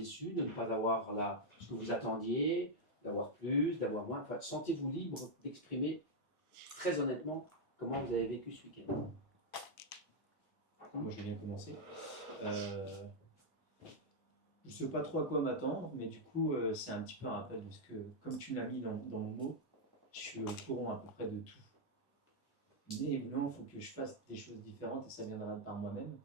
déçu de ne pas avoir là ce que vous attendiez, d'avoir plus, d'avoir moins. Enfin, sentez-vous libre d'exprimer très honnêtement comment vous avez vécu ce week-end. Moi, je vais bien commencer. Je ne sais pas trop à quoi m'attendre, mais du coup, c'est un petit peu un rappel de ce que, comme tu l'as mis dans mon mot, je suis au courant à peu près de tout. Mais évidemment, il faut que je fasse des choses différentes et ça viendra par moi-même.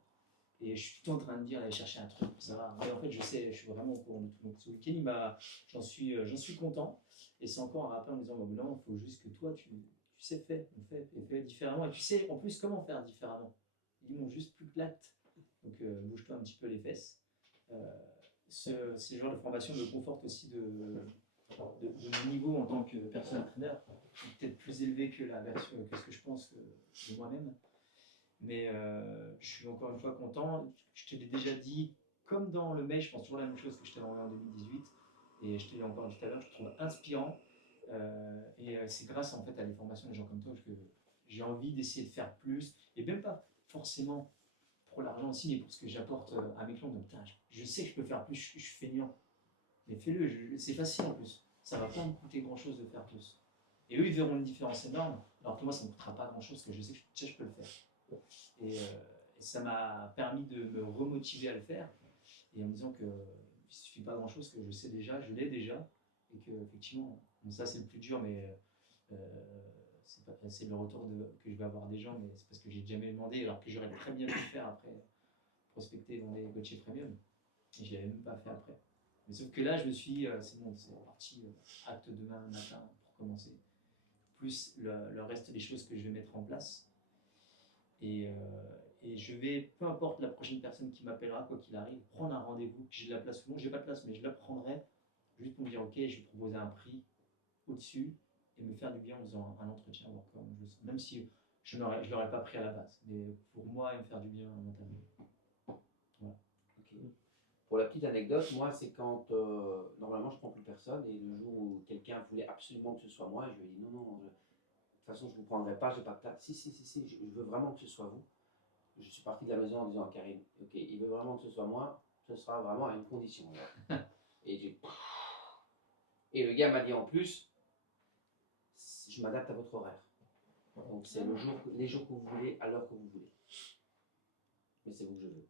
Et je suis tout en train de dire, aller chercher un truc, ça va. Mais en fait, je sais, je suis vraiment au courant de tout. Donc ce week-end, j'en suis content. Et c'est encore un rappel en me disant, bon, non, il faut juste que toi, tu sais faire, et fais différemment. Et tu sais en plus comment faire différemment. Ils m'ont juste plus que l'acte. Donc bouge-toi un petit peu les fesses. Ce genre de formation me conforte aussi de mon niveau en tant que personal trainer, peut-être plus élevé que la version que ce que je pense de moi-même. Mais je suis encore une fois content. Je te l'ai déjà dit, comme dans le mail, je pense toujours la même chose que je t'avais envoyé en 2018. Et je te l'ai encore dit tout à l'heure, je trouve inspirant. Et c'est grâce en fait à les formations de gens comme toi que j'ai envie d'essayer de faire plus. Et même pas forcément pour l'argent aussi, mais pour ce que j'apporte à mes clients. Donc, putain, je sais que je peux faire plus, je suis feignant. Mais fais-le, c'est facile en plus. Ça va pas me coûter grand-chose de faire plus. Et eux, ils verront une différence énorme, alors que moi, ça ne me coûtera pas grand-chose, parce que je sais que je peux le faire. Et ça m'a permis de me remotiver à le faire, et en me disant qu'il ne suffit pas grand-chose, que je sais déjà, je l'ai déjà, et que effectivement, bon, ça c'est le plus dur, mais c'est le retour que je vais avoir des gens, mais c'est parce que j'ai jamais demandé, alors que j'aurais très bien pu le faire après, prospecter dans des coachés premium, et je ne l'avais même pas fait après. Mais sauf que là, je me suis dit, c'est bon, c'est parti, acte demain matin pour commencer. Plus le reste des choses que je vais mettre en place. Et je vais, peu importe la prochaine personne qui m'appellera, quoi qu'il arrive, prendre un rendez-vous, que j'ai de la place ou non, j'ai pas de place, mais je la prendrai juste pour me dire, ok, je vais proposer un prix au-dessus et me faire du bien en faisant un entretien, voir comment je le sens. Même si je ne l'aurais pas pris à la base, mais pour moi, et me faire du bien mentalement. Voilà. Okay. Pour la petite anecdote, moi, c'est quand normalement je prends plus personne et le jour où quelqu'un voulait absolument que ce soit moi, je lui ai dit non, de toute façon, je ne vous prendrai pas, j'ai pas de place. Si, je veux vraiment que ce soit vous. Je suis parti de la maison en disant à Karim, ok, il veut vraiment que ce soit moi, ce sera vraiment à une condition. Et le gars m'a dit en plus, je m'adapte à votre horaire. Donc c'est les jours que vous voulez, à l'heure que vous voulez. Mais c'est vous que je veux.